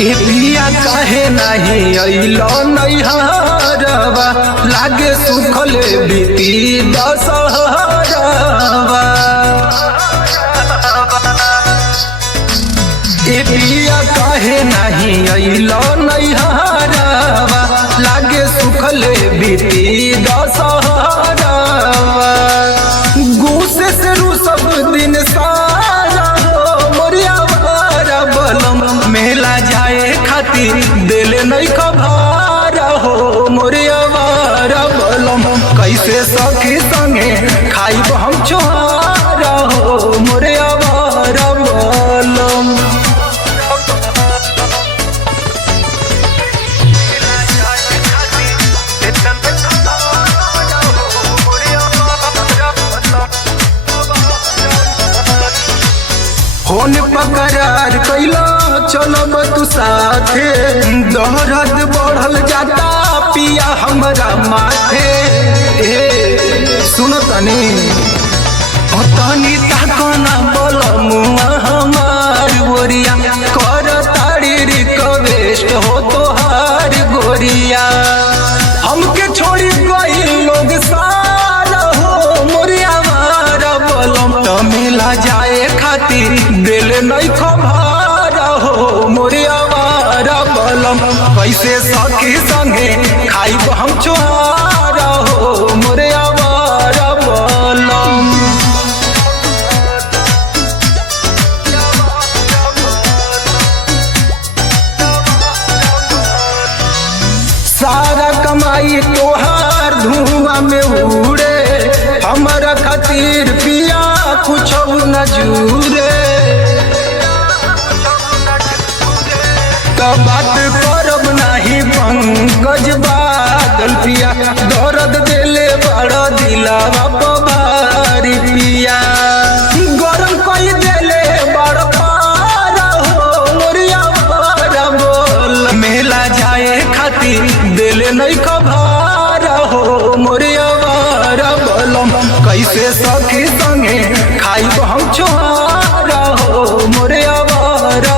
ए पिया काहे नहीं अइलो नैहरवा, लागे सुखले बीती दशहरवा। ए पिया काहे नहीं अइलो नैहरवा, लागे सुखले बीती दशहरवा। गुस्से से रू सब दिन सारा हो मोरिया वारा बलम, मेला जाए खातिर दिल नहीं खबर हो मोरिया वारा बलम। कैसे सखी संगे खाइब हम छोहारा हो मोरिया वारा बलम। होन पकरार कैला चलब तू साथे, दहरद बढ़ल जाता पिया हमरा माथे। ए सुन तनी तनी ताकना बोल मुआ हमार गोरिया, कर तारी रिक्वेस्ट हो तोहार गोरिया। हमके छोड़ी गई लोग सारा हो मोरिया वारा बलम, तो मिला जाए खातिर दिल नहीं खबर हो मोरिया वारा बलम। कैसे सखी संगे खाइब हम छोहारा हो मोरिया वारा बलम। सारा कमाई तोहार धुआं में उड़े, हमारा खातिर पिया कुछ न जुरे। तो बात करब नहीं पंकज बादल पिया, दर्द दिले बड़ा दिलावा भारी पिया। गरम कई दिले बड़ पारा हो मोरिया वारा बोल, मेला जाए खातिर दिल नहीं खबर हो मोरिया वारा बलम। कैसे सखी संगे खाइब हम छोहारा हो मोरिया वारा